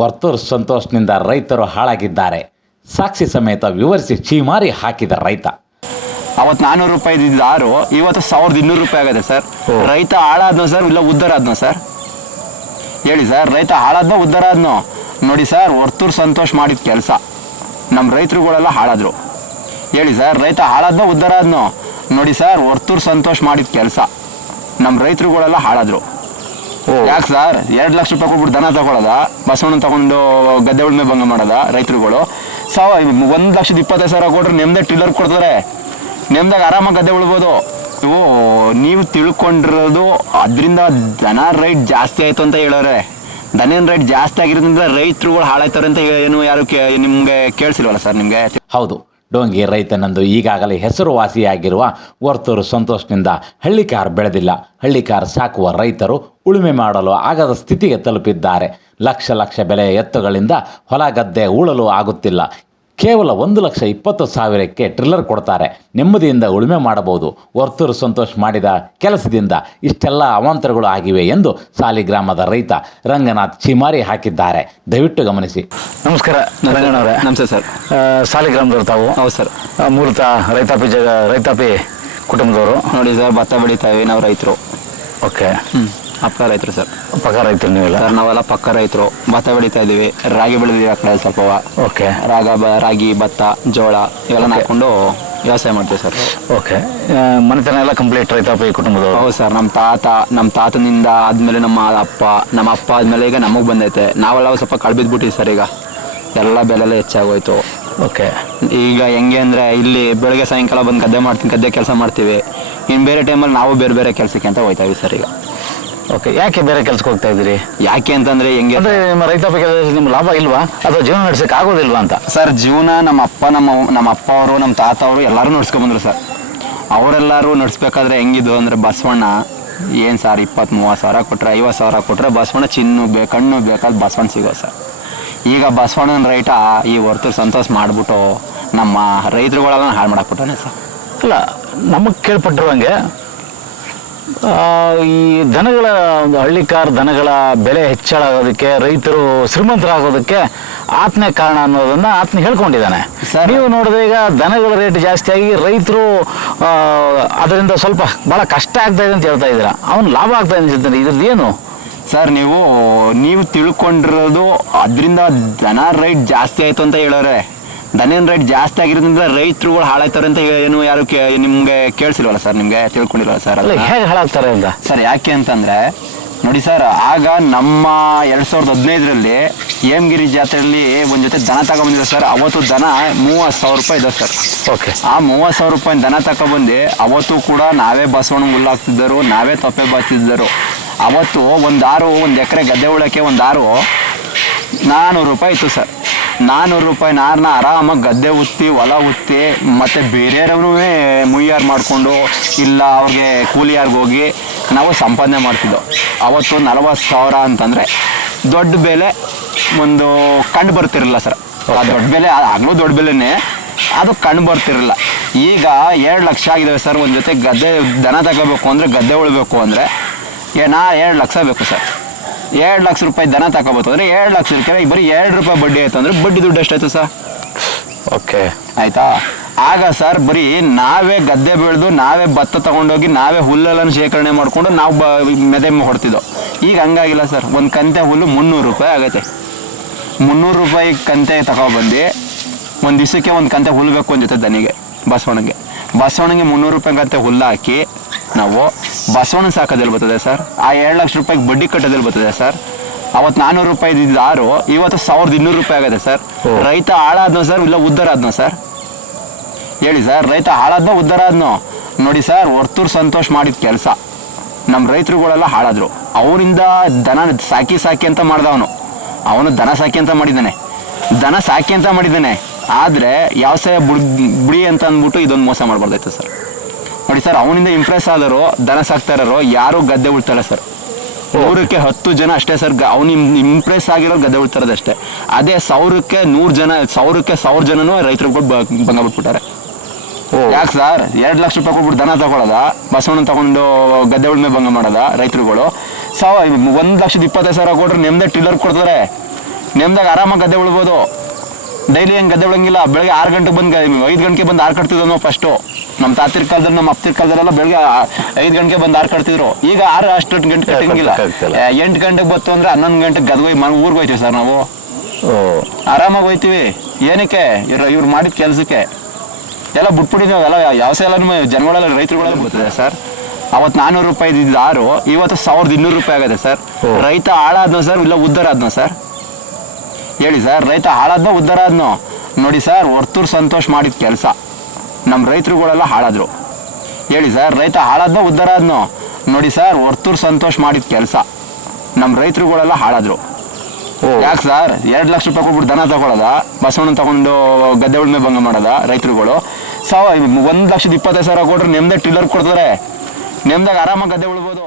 ವರ್ತೂರ್ ಸಂತೋಷ್ನಿಂದ ರೈತರು ಹಾಳಾಗಿದ್ದಾರೆ. ಸಾಕ್ಷಿ ಸಮೇತ ವಿವರಿಸಿ ಚೀಮಾರಿ ಹಾಕಿದ ರೈತ. ಅವತ್ತು ನಾನ್ನೂರು ರೂಪಾಯಿ ಇದ್ದಿದ್ದು ಆರು ಇವತ್ತು ಸಾವಿರದ ಇನ್ನೂರು ರೂಪಾಯಿ ಆಗಿದೆ ಸರ್. ರೈತ ಹಾಳಾದ್ನೋ ಸರ್ ಇಲ್ಲ ಉದ್ದಾರ ಆದ್ನೋ ಸರ್? ಹೇಳಿ ಸರ್ ರೈತ ಹಾಳಾದ್ನೋ ಉದ್ದಾರ ಆದ್ನೋ? ನೋಡಿ ಸರ್ ವರ್ತೂರ್ ಸಂತೋಷ್ ಮಾಡಿದ ಕೆಲಸ. ನಮ್ಮ ರೈತರುಗಳೆಲ್ಲ ಹಾಳಾದ್ರು. ಹೇಳಿ ಸರ್ ರೈತ ಹಾಳಾದ್ನೋ ಉದ್ದಾರ ಆದ್ನೋ? ನೋಡಿ ಸರ್ ವರ್ತೂರ್ ಸಂತೋಷ್ ಮಾಡಿದ ಕೆಲಸ. ನಮ್ಮ ರೈತರುಗಳೆಲ್ಲ ಹಾಳಾದ್ರು. ಯಾಕೆ ಸರ್? ಎರಡು ಲಕ್ಷ ರೂಪಾಯಿ ಕೊಟ್ಬಿಟ್ಟು ದನ ತಗೊಳ್ಳೋದ ಬಸವಣ್ಣ ತಗೊಂಡು ಗದ್ದೆ ಉಳ್ಮೆ ಭಂಗ ಮಾಡೋದ ರೈತರುಗಳು? ಸಾವ ಒಂದು ಲಕ್ಷದ ಇಪ್ಪತ್ತೈದು ಸಾವಿರ ಕೊಟ್ರೆ ನೆಮ್ಮದೇ ಟಿಲ್ಲರ್ ಕೊಡ್ತಾರೆ. ನೆಮ್ಮದಾಗ ಆರಾಮಾಗಿ ಗದ್ದೆ ಉಳ್ಬೋದು. ಇವು ನೀವು ತಿಳ್ಕೊಂಡಿರೋದು ಅದರಿಂದ ದನ ರೇಟ್ ಜಾಸ್ತಿ ಆಯಿತು ಅಂತ ಹೇಳೋರೆ. ದನಿನ ರೇಟ್ ಜಾಸ್ತಿ ಆಗಿರೋದ್ರಿಂದ ರೈತರುಗಳು ಹಾಳಾಯ್ತಾರೆ ಅಂತ ಏನು ಯಾರು ನಿಮಗೆ ಕೇಳಿಸಿಲ್ವಲ್ಲ ಸರ್ ನಿಮಗೆ? ಹೌದು. ಡೋಂಗಿ ರೈತನಂದು ಈಗಾಗಲೇ ಹೆಸರುವಾಸಿಯಾಗಿರುವ ವರ್ತೂರು ಸಂತೋಷ್ನಿಂದ ಹಳ್ಳಿಕಾರ್ ಬೆಳೆದಿಲ್ಲ. ಹಳ್ಳಿಕಾರ್ ಸಾಕುವ ರೈತರು ಉಳುಮೆ ಮಾಡಲು ಆಗದ ಸ್ಥಿತಿಗೆ ತಲುಪಿದ್ದಾರೆ. ಲಕ್ಷ ಲಕ್ಷ ಬೆಲೆಯ ಎತ್ತುಗಳಿಂದ ಹೊಲ ಗದ್ದೆ ಉಳಲು ಆಗುತ್ತಿಲ್ಲ. ಕೇವಲ ಒಂದು ಲಕ್ಷ ಇಪ್ಪತ್ತು ಸಾವಿರಕ್ಕೆ ಟ್ರಿಲ್ಲರ್ ಕೊಡ್ತಾರೆ. ನೆಮ್ಮದಿಯಿಂದ ಉಳುಮೆ ಮಾಡಬಹುದು. ವರ್ತೂರು ಸಂತೋಷ್ ಮಾಡಿದ ಕೆಲಸದಿಂದ ಇಷ್ಟೆಲ್ಲ ಅವಾಂತರಗಳು ಆಗಿವೆ ಎಂದು ಸಾಲಿಗ್ರಾಮದ ರೈತ ರಂಗನಾಥ್ ಚಿಮಾರಿ ಹಾಕಿದ್ದಾರೆ. ದಯವಿಟ್ಟು ಗಮನಿಸಿ. ನಮಸ್ಕಾರ ರಂಗಣ್ಣವ್ರೆ ನಮಸ್ತೆ. ಸರ್. ಸಾಲಿಗ್ರಾಮದವರು ತಾವು? ಹೌದು ಸರ್. ಮೂಲತಃ ರೈತಾಪಿ ಜಗ ರೈತಾಪಿ ಕುಟುಂಬದವರು? ನೋಡಿ ಸರ್ ಭತ್ತ ಬೆಳಿತಾವೆ ನಾವು ರೈತರು. ಓಕೆ. ಹ್ಞೂ ಅಪ್ಪ ರೈತರು ಸರ್. ಪಕ್ಕ ರೈತರು ನೀವೆಲ್ಲ? ಸರ್ ನಾವೆಲ್ಲ ಪಕ್ಕ ರೈತರು. ಭತ್ತ ಬೆಳಿತಾ ಇದೀವಿ ರಾಗಿ ಬೆಳೆದಿದ್ದೀವಿ ಆ ಕಡೆ ಸ್ವಲ್ಪ ಓಕೆ. ರಾಗ ಬ ರಾಗಿ ಭತ್ತ ಜೋಳ ಇವೆಲ್ಲ ಹಾಕೊಂಡು ವ್ಯವಸಾಯ ಮಾಡ್ತೀವಿ ಸರ್. ಓಕೆ. ಮನೆತನ ಎಲ್ಲ ಕಂಪ್ಲೀಟ್ ರೈತಾಪಿ ಕುಟುಂಬದವರು? ಹೌದು ಸರ್ ನಮ್ಮ ತಾತ ನಮ್ಮ ತಾತನಿಂದ ಆದ್ಮೇಲೆ ನಮ್ಮ ಅಪ್ಪ ನಮ್ಮ ಅಪ್ಪ ಆದ್ಮೇಲೆ ಈಗ ನಮಗೆ ಬಂದೈತೆ. ನಾವೆಲ್ಲ ಸ್ವಲ್ಪ ಕಳ್ಬಿದ್ಬಿಟ್ಟಿವಿ ಸರ್ ಈಗ. ಎಲ್ಲ ಬೆಲೆ ಎಲ್ಲ ಹೆಚ್ಚಾಗೋಯ್ತು. ಓಕೆ. ಈಗ ಹೆಂಗೆ ಅಂದರೆ ಇಲ್ಲಿ ಬೆಳಗ್ಗೆ ಸಾಯಂಕಾಲ ಬಂದು ಗದ್ದೆ ಮಾಡ್ತೀನಿ ಗದ್ದೆ ಕೆಲಸ ಮಾಡ್ತೀವಿ. ಇನ್ನು ಬೇರೆ ಟೈಮಲ್ಲಿ ನಾವು ಬೇರೆ ಬೇರೆ ಕೆಲಸಕ್ಕೆ ಅಂತ ಹೋಗ್ತಾ ಇದ್ದೀವಿ ಸರ್ ಈಗ. ಓಕೆ ಯಾಕೆ ಬೇರೆ ಕೆಲಸಕ್ಕೆ ಹೋಗ್ತಾ ಇದ್ದೀರಿ? ಯಾಕೆ ಅಂತಂದ್ರೆ ಹೆಂಗೆ ಅಂದ್ರೆ ನಿಮ್ಮ ರೈತಾಪಿ ಕೆಲಸದಲ್ಲಿ ನಿಮ್ಮ ಲಾಭ ಇಲ್ವಾ? ಅಥವಾ ಜೀವನ ನಡೆಸಕ್ಕೆ ಆಗೋದಿಲ್ವಾ ಅಂತ? ಸರ್ ಜೀವನ ನಮ್ಮ ಅಪ್ಪ ನಮ್ಮ ನಮ್ಮ ಅಪ್ಪ ಅವರು ನಮ್ಮ ತಾತ ಅವರು ಎಲ್ಲರೂ ನಡ್ಸ್ಕೊಂಬಂದ್ರು ಸರ್. ಅವರೆಲ್ಲರೂ ನಡ್ಸ್ಬೇಕಾದ್ರೆ ಹೆಂಗಿದ್ದು ಅಂದರೆ ಬಸವಣ್ಣ ಏನು ಸರ್ ಇಪ್ಪತ್ತು ಮೂವತ್ತು ಸಾವಿರ ಕೊಟ್ಟರೆ ಐವತ್ತು ಸಾವಿರ ಕೊಟ್ಟರೆ ಬಸವಣ್ಣ ಚಿನ್ನು ಬೇಕು ಕಣ್ಣು ಬೇಕಾದ ಬಸವಣ್ಣ ಸಿಗೋ ಸರ್. ಈಗ ಬಸವಣ್ಣನ ರೈಟ ಈ ಹೊರ್ತು ಸಂತೋಷ ಮಾಡಿಬಿಟ್ಟು ನಮ್ಮ ರೈತರುಗಳೆಲ್ಲ ಹಾಳು ಮಾಡಾಕ್ಬಿಟ್ಟಾನೆ ಸರ್. ಅಲ್ಲ ನಮಗೆ ಕೇಳ್ಪಟ್ಟಿರುವಂಗೆ ಈ ದನಗಳ ಒಂದು ಹಳ್ಳಿಕಾರ್ ದನಗಳ ಬೆಲೆ ಹೆಚ್ಚಳ ಆಗೋದಕ್ಕೆ ರೈತರು ಶ್ರೀಮಂತರಾಗೋದಕ್ಕೆ ಆತನೇ ಕಾರಣ ಅನ್ನೋದನ್ನ ಆತ್ಮ ಹೇಳ್ಕೊಂಡಿದ್ದಾನೆ. ಸರ್. ನೀವು ನೋಡಿದ್ರೆ ಈಗ ದನಗಳ ರೇಟ್ ಜಾಸ್ತಿ ಆಗಿ ರೈತರು ಅದರಿಂದ ಸ್ವಲ್ಪ ಬಹಳ ಕಷ್ಟ ಆಗ್ತಾ ಇದೆ ಅಂತ ಹೇಳ್ತಾ ಇದ್ದೀರಾ. ಅವನು ಲಾಭ ಆಗ್ತಾ ಇದೆ ಅಂತ ಇದ್ರದ್ದು ಏನು? ಸರ್ ನೀವು ನೀವು ತಿಳ್ಕೊಂಡಿರೋದು ಅದರಿಂದ ದನ ರೇಟ್ ಜಾಸ್ತಿ ಆಯಿತು ಅಂತ ಹೇಳೋರೆ. ದನಿನ ರೇಟ್ ಜಾಸ್ತಿ ಆಗಿರೋದ್ರಿಂದ ರೈತರುಗಳು ಹಾಳಾಗ್ತಾರೆ ಅಂತ ಏನು ಯಾರು ನಿಮ್ಗೆ ಕೇಳಿಸಿಲ್ವಲ್ಲ ಸರ್ ನಿಮಗೆ ತಿಳ್ಕೊಂಡಿಲ್ವಲ್ಲ ಸರ್ ಅಲ್ಲ ಹೇಗೆ ಹಾಳಾಗ್ತಾರೆ ಅಂತ? ಸರ್ ಯಾಕೆ ಅಂತಂದ್ರೆ ನೋಡಿ ಸರ್ ಆಗ ನಮ್ಮ ಎರಡ್ ಸಾವಿರದ ಹದಿನೈದರಲ್ಲಿ ಹೇಮಗಿರಿ ಜಾತ್ರೆಯಲ್ಲಿ ಒಂದ್ ಜೊತೆ ದನ ತಗೊಂಡಿದೆ ಸರ್ ಅವತ್ತು ದನ ಮೂವತ್ತು ಸಾವಿರ ರೂಪಾಯಿ ಇದೆ ಸರ್ ಓಕೆ. ಆ ಮೂವತ್ತು ಸಾವಿರ ರೂಪಾಯಿ ದನ ತಗೊಂಡ್ಬಂದು ಅವತ್ತು ಕೂಡ ನಾವೇ ಬಸವಣ್ಣ ಹುಲ್ಲಾಕ್ತಿದ್ದರು ನಾವೇ ತಪ್ಪೆ ಬಾಚ್ತಿದ್ದರು ಅವತ್ತು ಒಂದು ಆರು ಒಂದು ಎಕರೆ ಗದ್ದೆ ಉಳಕ್ಕೆ ಒಂದು ಆರು ನಾನ್ನೂರು ರೂಪಾಯಿ ಇತ್ತು ಸರ್ ನಾನ್ನೂರು ರೂಪಾಯಿ ನಾರನ್ನ ಆರಾಮಾಗಿ ಗದ್ದೆ ಉತ್ತಿ ಹೊಲ ಉತ್ತಿ ಮತ್ತು ಬೇರೆಯವ್ರೂ ಮುಯ್ಯಾರು ಮಾಡಿಕೊಂಡು ಇಲ್ಲ ಅವ್ರಿಗೆ ಕೂಲಿಯಾರ್ಗೆ ಹೋಗಿ ನಾವು ಸಂಪಾದನೆ ಮಾಡ್ತಿದ್ದೋ. ಅವತ್ತು ನಲವತ್ತು ಸಾವಿರ ಅಂತಂದರೆ ದೊಡ್ಡ ಬೆಲೆ ಒಂದು ಕಂಡು ಬರ್ತಿರಲಿಲ್ಲ ಸರ್. ಆ ದೊಡ್ಡ ಬೆಲೆ ಆಗಲೂ ದೊಡ್ಡ ಬೆಲೆನೇ ಅದು ಕಂಡು ಬರ್ತಿರಲಿಲ್ಲ ಈಗ ಎರಡು ಲಕ್ಷ ಆಗಿದ್ದಾವೆ ಸರ್ ಒಂದು ಜೊತೆ ಗದ್ದೆ ದನ ತಗೋಬೇಕು ಅಂದರೆ ಗದ್ದೆ ಉಳ್ಬೇಕು ಅಂದರೆ ನಾ ಎರಡು ಲಕ್ಷ ಬೇಕು ಸರ್. ಎರಡು ಲಕ್ಷ ರೂಪಾಯಿ ದನ ತಗೋಬೋದು ಅಂದರೆ ಎರಡು ಲಕ್ಷ ರೂಪಾಯಿ ಬರೀ ಎರಡು ರೂಪಾಯಿ ಬಡ್ಡಿ ಆಯ್ತು ಅಂದರೆ ಬಡ್ಡಿ ದುಡ್ಡು ಎಷ್ಟಾಯ್ತು ಸರ್? ಓಕೆ. ಆಯ್ತಾ? ಆಗ ಸರ್ ಬರೀ ನಾವೇ ಗದ್ದೆ ಬೆಳೆದು ನಾವೇ ಭತ್ತ ತಗೊಂಡೋಗಿ ನಾವೇ ಹುಲ್ಲೆಲ್ಲ ಶೇಖರಣೆ ಮಾಡಿಕೊಂಡು ನಾವು ಬ ಮೆದೆ ಹೊಡ್ತಿದ್ದೋ. ಈಗ ಹಂಗಾಗಿಲ್ಲ ಸರ್. ಒಂದು ಕಂತೆ ಹುಲ್ಲು ಮುನ್ನೂರು ರೂಪಾಯಿ ಆಗುತ್ತೆ. ಮುನ್ನೂರು ರೂಪಾಯಿ ಕಂತೆ ತಗೊಬಂದು ಒಂದು ದಿವಸಕ್ಕೆ ಒಂದು ಕಂತೆ ಹುಲ್ಲು ಬೇಕು ಅಂತ ಜೊತೆ ದನಿಗೆ ಬಸವಣ್ಣಗೆ. ಬಸವಣ್ಣಗೆ ಮುನ್ನೂರು ರೂಪಾಯಿ ಕಂತೆ ಹುಲ್ಲು ಹಾಕಿ ನಾವು ಬಸವಣ್ಣ ಸಾಕೋದಲ್ಲಿ ಬರ್ತದೆ ಸರ್. ಆ ಎರಡು ಲಕ್ಷ ರೂಪಾಯಿಗೆ ಬಡ್ಡಿ ಕಟ್ಟೋದಲ್ಲಿ ಬರ್ತದೆ ಸರ್. ಅವತ್ತು ನಾನ್ನೂರು ರೂಪಾಯಿ ಇದ್ದಿದ್ದು ಆರು ಇವತ್ತು ಸಾವಿರದ ಇನ್ನೂರು ರೂಪಾಯಿ ಆಗುತ್ತೆ ಸರ್. ರೈತ ಹಾಳಾದ್ನೋ ಸರ್ ಇಲ್ಲ ಉದ್ಧಾರ ಆದ್ನೋ ಸರ್? ಹೇಳಿ ಸರ್ ರೈತ ಹಾಳಾದ್ನೋ ಉದ್ಧಾರ ಆದ್ನೋ? ನೋಡಿ ಸರ್ ಹೊರ್ತೂರು ಸಂತೋಷ ಮಾಡಿದ ಕೆಲಸ. ನಮ್ಮ ರೈತರುಗಳೆಲ್ಲ ಹಾಳಾದ್ರು. ಅವರಿಂದ ದನ ಸಾಕಿ ಸಾಕಿ ಅಂತ ಮಾಡ್ದವನು ಅವನು. ಅವನು ದನ ಸಾಕಿ ಅಂತ ಮಾಡಿದ್ದಾನೆ. ದನ ಸಾಕಿ ಅಂತ ಮಾಡಿದ್ದಾನೆ. ಆದರೆ ವ್ಯವಸಾಯ ಬುಡ್ ಬಿಡಿ ಅಂತ ಅಂದ್ಬಿಟ್ಟು ಇದೊಂದು ಮೋಸ ಮಾಡಬಾರ್ದಾಯ್ತು ಸರ್. ನೋಡಿ ಸರ್ ಅವನಿಂದ ಇಂಪ್ರೆಸ್ ಆದರು ದನ ಸಾಕ್ತಾ ಇರೋರು ಯಾರೂ ಗದ್ದೆ ಉಳ್ತಾಳೆ ಸರ್? ನೂರಕ್ಕೆ ಹತ್ತು ಜನ ಅಷ್ಟೇ ಸರ್ ಅವ್ನು ಇಂಪ್ರೆಸ್ ಆಗಿರೋ ಗದ್ದೆ ಉಳ್ತಾರದು ಅಷ್ಟೇ ಅದೇ ಸಾವಿರಕ್ಕೆ ನೂರು ಜನ ಸಾವಿರಕ್ಕೆ ಸಾವಿರ ಜನನು ರೈತರು ಕೊಟ್ಟು ಭಂಗ ಬಿಟ್ಬಿಟ್ಟಾರೆ. ಯಾಕೆ ಸರ್? ಎರಡು ಲಕ್ಷ ರೂಪಾಯಿ ಕೊಟ್ಬಿಟ್ಟು ದನ ತಗೊಳ್ಳೋದ ಬಸವಣ್ಣ ತಗೊಂಡು ಗದ್ದೆ ಉಳ್ಮೆ ಭಂಗ ಮಾಡೋದ ರೈತರುಗಳು? ಸಾವ ಒಂದು ಲಕ್ಷದ ಇಪ್ಪತ್ತೈದು ಸಾವಿರ ಕೊಟ್ರೆ ನೆಮ್ಮದಿ ಟಿಲ್ಲರ್ ಕೊಡ್ತಾರೆ. ನೆಮ್ಮದಾಗ ಆರಾಮಾಗಿ ಗದ್ದೆ ಉಳ್ಬೋದು. ಡೈಲಿ ಹೆಂಗೆ ಗದ್ದೆ ಉಳಂಗಿಲ್ಲ. ಬೆಳಗ್ಗೆ ಆರು ಗಂಟೆಗೆ ಬಂದು ಐದು ಗಂಟೆಗೆ ಬಂದು ಆರು ಕಟ್ತಿದ್ದೋ ಫಸ್ಟು ನಮ್ಮ ತಾತಿರ್ ಕಾಲದಲ್ಲಿ ನಮ್ಮ ಅಪ್ತಿರ್ ಕಾಲದಲ್ಲೆಲ್ಲ ಬೆಳಗ್ಗೆ ಐದು ಗಂಟೆಗೆ ಬಂದು ಆರು ಕಟ್ತಿದ್ರು. ಈಗ ಆರು ಅಷ್ಟು ಗಂಟೆ ಕಟ್ಟಂಗಿಲ್ಲ. ಎಂಟು ಗಂಟೆಗೆ ಬತ್ತು ಅಂದ್ರೆ ಹನ್ನೊಂದು ಗಂಟೆಗೆ ಗದ್ಗೋಗಿ ಮನೆ ಊರಿಗೆ ಹೋಯ್ತೀವಿ ಸರ್ ನಾವು. ಆರಾಮಾಗಿ ಹೋಯ್ತೀವಿ. ಏನಕ್ಕೆ? ಇವ್ರು ಇವ್ರು ಮಾಡಿದ ಕೆಲಸಕ್ಕೆ. ಎಲ್ಲ ಬಿಟ್ಬಿಟ್ಟಿದ್ದೀವಿ ಎಲ್ಲ ಯಾವ ಎಲ್ಲ ಜನಗಳೆಲ್ಲ ರೈತರುಗಳೆಲ್ಲ ಬರ್ತದೆ ಸರ್. ಅವತ್ತು ನಾನ್ನೂರು ರೂಪಾಯಿ ಇದ್ದಿದ್ದು ಆರು ಇವತ್ತು ಸಾವಿರದ ಇನ್ನೂರು ರೂಪಾಯಿ ಆಗಿದೆ ಸರ್. ರೈತ ಹಾಳಾದ್ನೋ ಸರ್ ಇಲ್ಲ ಉದ್ದಾರ ಆದ್ನೋ ಸರ್? ಹೇಳಿ ಸರ್ ರೈತ ಹಾಳಾದ್ನೋ ಉದ್ದಾರ ಆದ್ನೋ? ನೋಡಿ ಸರ್ ವರ್ತೂರು ಸಂತೋಷ್ ಮಾಡಿದ ಕೆಲಸ. ನಮ್ಮ ರೈತರುಗಳೆಲ್ಲ ಹಾಳಾದ್ರು. ಹೇಳಿ ಸರ್ ರೈತ ಹಾಳಾದ್ನ ಉದ್ಧಾರ ಆದ್ನೋ? ನೋಡಿ ಸರ್ ಹೊರ್ತೂರು ಸಂತೋಷ್ ಮಾಡಿದ ಕೆಲಸ. ನಮ್ಮ ರೈತರುಗಳೆಲ್ಲ ಹಾಳಾದ್ರು. ಯಾಕೆ ಸರ್? ಎರಡು ಲಕ್ಷ ರೂಪಾಯಿ ಕೊಟ್ಬಿಟ್ಟು ದನ ತಗೊಳ್ಳೋದ ಬಸವಣ್ಣ ತಗೊಂಡು ಗದ್ದೆ ಉಳ್ಮೆ ಭಂಗ ಮಾಡೋದ ರೈತರುಗಳು? ಸಾವ ಒಂದು ಲಕ್ಷದ ಇಪ್ಪತ್ತೈದು ಸಾವಿರ ಕೊಟ್ರೆ ನೆಮ್ಮದಿ ಟಿಲ್ಲರ್ ಕೊಡ್ತಾರೆ. ನೆಮ್ಮದಾಗ ಆರಾಮಾಗಿ ಗದ್ದೆ ಉಳ್ಬೋದು.